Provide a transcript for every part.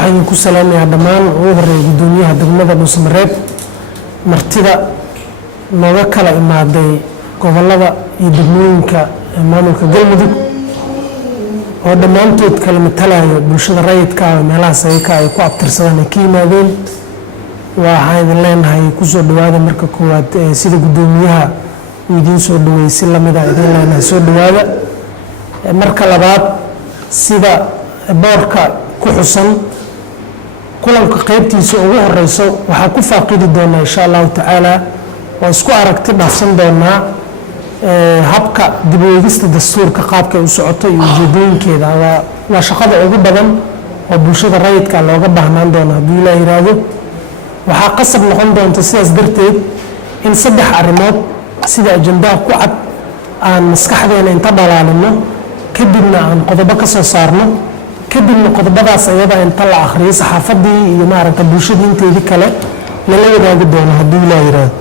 waxaan ku salaamayaa dhammaan ugu horeeya gudoomiyaha degmada Dhuusamareeb martida nooga kala imaaday gobolada iyo degmooyinka maamulka Galmudug oo dhammaantood kala matalaya bulshada rayidka ah meelaha sayka ay ku abtirsadaan ka yimaadeen waxaan idin leenahay ku soo dhawaada marka koowaad sida gudoomiyaha uu idin soo dhaweeyay si lamid ah idin leenahay soo dhawaada marka labaad sida boorka ku xusan kulanka qaybtiisa ugu horeyso waxa ku faaqidi doona insha Allah taala oo isku aragti dhaafsan doona habka dib u eegista dastuurka qaabka uu socoto iyo ujeedooyinkeeda waa shaqada ugu badan oo bulshada rayidka looga baahnaan doono haddii la yiraahdo waxa qasab noqon doonta sidaas darteed in saddex arrimood sida ajandaha ku cad aan maskaxdeena inta dhalaalino kadibna aan qodobo ka soo saarno kadibna qodobadaas ayada inta la akhriyo saxaafadii iyo maaragta bulshada inteedii kale la wadaagi doono haddii la yiraahdo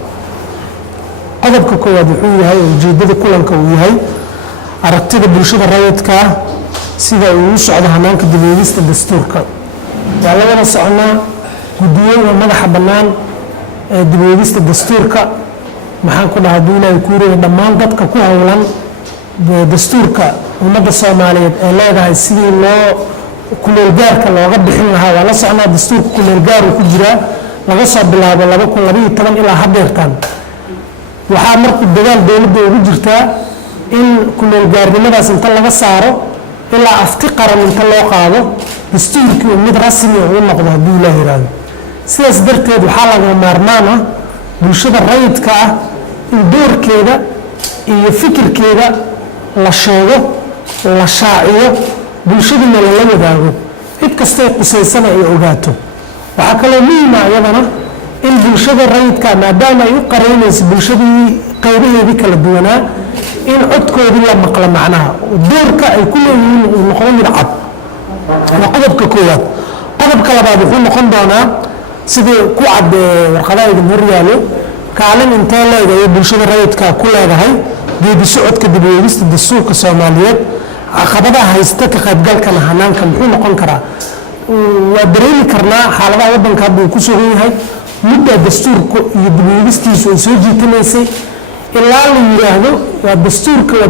qodobka koowaad wuxuu yahay ujeedada kulanka uu yahay aragtida bulshada rayidka sida uu u socdo hanaanka dib u eegista dastuurka waa la wada soconaa gudiyada madaxa bannaan ee dib u eegista dastuurka maxaan ku dhahaa haddii ilaahay ku yiraahdo dhammaan dadka ku howlan dastuurka ummadda Soomaaliyeed ee leedahay sidii loo kuleel gaarka looga bixin lahaa waa la soconaa dastuurka kuleel gaar uu ku jira laga soo bilaabo 2012 ilaa haddeertan waxaa markuu dagaal dowladda ugu jirtaa in kuleel gaarnimadaas inta laga saaro ilaa afti qaran inta loo qaado dastuurkii mid rasmi ah uu noqdo haddii la yiraahdo sidaas darteed waxaa laga maarmaana bulshada rayidka ah in doorkeeda iyo fikirkeeda la sheego la shaaciyo bulshaduna la wadaago cid kasta ay qusaysan ay ogaato waxa kale muhiim ah iyadana in bulshada rayidka maadaama ay u qareynayso bulshadii qaybaheedii kala duwanaa in codkoodii la maqlo macnaha doorka ay ku leeyihiin uu noqon mid cad waa qodobka koowaad qodobka labaad wuxuu noqon doonaa sidii ku cad warqadaha idin horyaalo kaalin intee leedahay bulshada rayidka ku leedahay geedi socodka dib u eegista dastuurka Soomaaliyeed caqabadaha haysta ka qaybgalka hanaanka muxuu noqon karaa waa dareemi karnaa xaaladaha waddanka hadda uu ku sugan yahay muddo dastuurka iyo dib u eegistiisu ay soo jiitanaysay ilaa la yiraahdo waa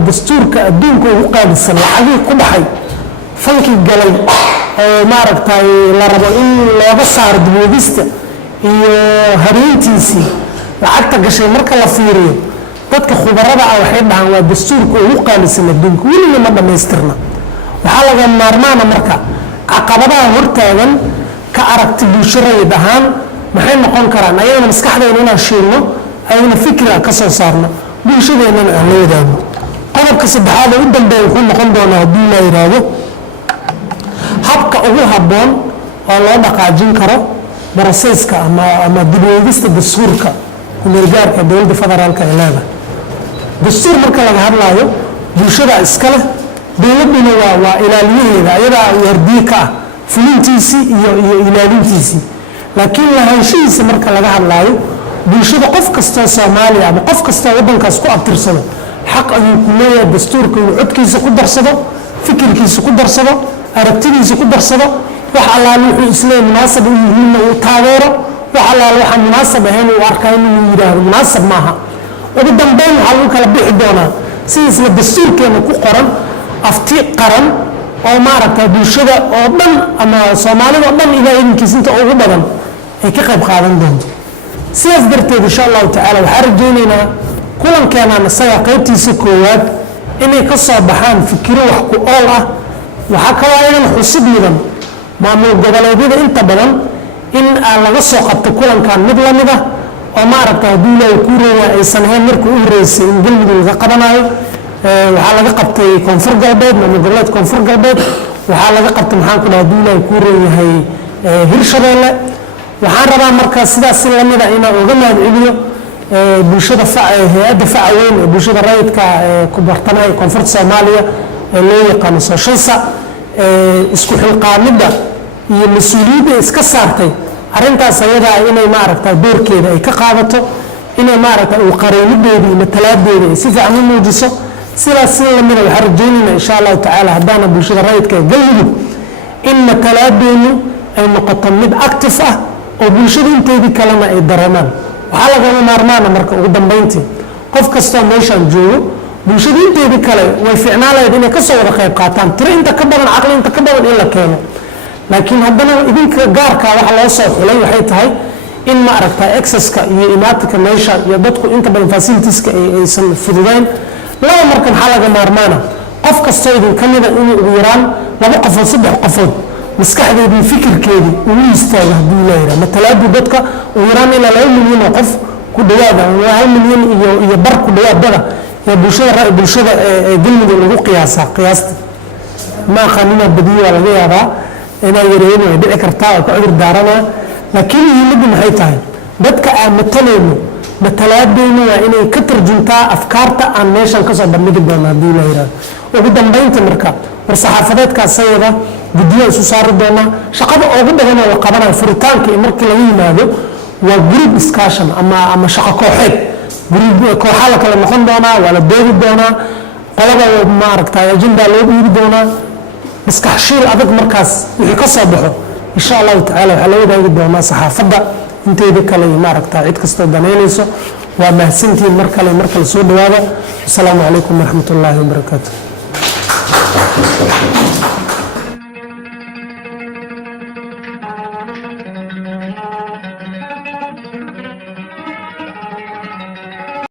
dastuurka adduunka ugu qaalisan lacagii ku baxay fankii galay oo maaragtay la rabo in looga saaro dib u eegista iyo hareentiisii lacagta gashay marka la fiiriyo dadka khubarada ah waxay dhahaan waa dastuurka ugu qaalisan adduunka weliba ma dhamaystirna waxaa laga maarmaana marka caqabadaha hortaagan ka aragti bulsho rayid ahaan maxay noqon karaan ayagana maskaxdeena inaan shiilno ayna fikra ka soo saarno bulshadeennana aan la wadaagno qodobka saddexaad ee u dambeeya wuxuu noqon doonaa haddii la yiraahdo habka ugu habboon oo loo dhaqaajin karo baraseeska ama dib u eegista dastuurka kumeelgaarka dowladda federaalka ee leedahay dastuur marka laga hadlaayo bulshada iska leh dowladduna waa ilaaliyaheeda ayadaa wardiye ka ah fulintiisii iyo ilaalintiisii laakiin lahaanshihiisa marka laga hadlaayo bulshada qof kastoo Soomaaliya ama qof kastoo waddankaas ku abtirsado xaq ayuu ku leeyahay dastuurka inuu codkiisa ku darsado fikirkiisa ku darsado aragtidiisa ku darsado wax allaale wuxuu isleeyahay munaasab u yihiin uu taageero wax allaale waxa munaasab ahayn uu arkaa inuu yiraahdo munaasab maaha ugu dambeyn waxa lagu kala bixi doonaa si isla dastuurkeena ku qoran afti qaran oo maaragtay bulshada oo dhan ama Soomaalida oo dhan ilaa idinkiisa inta ugu badan ay ka qayb qaadan doonto sidaas darteed insha Allah taala waxaan rajaynaynaa kulankeena nasaga qaybtiisa koowaad inay ka soo baxaan fikiro wax ku ool ah waxa kale oo inaan xusub mudan maamul goboleedyada inta badan in aan laga soo qabto kulankan mid la mid ah oo maaragtay haddii la ku reeyay aysan ahayn markii u horeysay in Galmudug laga qabanayo waxaa laga qabtay koonfur galbeed maamul goboleed koonfur galbeed waxaa laga qabtay maxaan ku dhahaa haddii la ku reeyahay Hirshabeelle waxaan rabaa marka sidaas si la mid ah inaan uga mahadceliyo bulshada hay'adda facaweyn ee bulshada rayidka ku bartanay koonfurta Soomaaliya ee loo yaqaan Sooshalsa isku xilqaamida iyo mas'uuliyadda iska saartay arrintaas ayada inay maaragtay doorkeeda ay ka qaadato inay maaragtay uu qareemideeda iyo talaadeeda si fiican u muujiso sidaas si la mid ah waxaan rajaynaynaa insha Allah taala hadana bulshada rayidka Galmudug in talaadeenu ay noqoto mid active ah oo bulshada inteedii kalena ay dareemaan waxaa lagama maarmaana marka ugu dambeyntii qof kastoo meeshaan joogo bulshada inteedii kale way fiicnaan lahayd inay kasoo wada qayb qaataan tiro inta ka badan caqli inta ka badan in la keeno laakiin haddana idinka gaarka waxa loo soo xulay waxay tahay in ma aragtaa accesska iyo imaatinka meesha iyo dadku inta badan facilitieska aysan fududayn laba marka maxaa laga maarmaana qof kastoo idin ka mida inuu ugu yaraan 2 qofood 3 qofood maskaxdeedii fikirkeedii ugu istaago haddii la yidhaha matalaadii dadka ugu yaraan ilaa 2 milyan oo qof ku dhawaada 1 milyan iyo bar ku dhawaadada ee bulshada galmudug lagu qiyaasta ma aqaanina badiyo laga yaabaa inay yareeyeen way dhici kartaa oo ku cudur daarana laakiin muhiimaddu maxay tahay dadka aan matalayno matalaadeyna waa inay ka tarjuntaa afkaarta aan meeshan kasoo bandhigi doono haddii la yidhaahdo ugu dambeynta marka war-saxaafadeedkaas sayada guddiyo isu saari doonaa shaqada ugu badan oo la qabanayo furitaanka iyo markii laga yimaado waa group discussion ama shaqo kooxeed kooxaa la kala noqon doonaa waa la doodi doonaa qolada maaragtay ajenda loo dhiiri doonaa maskaxshiil adag markaas wixii ka soo baxo insha allahu tacaala waxaa la wadaagi doonaa saxaafadda inteedii kale maaragtaa cid kastoo danaynayso waa mahadsantihiin mar kale soo dhawaada wasalaamu calaykum waraxmat ullaahi wabarakaatu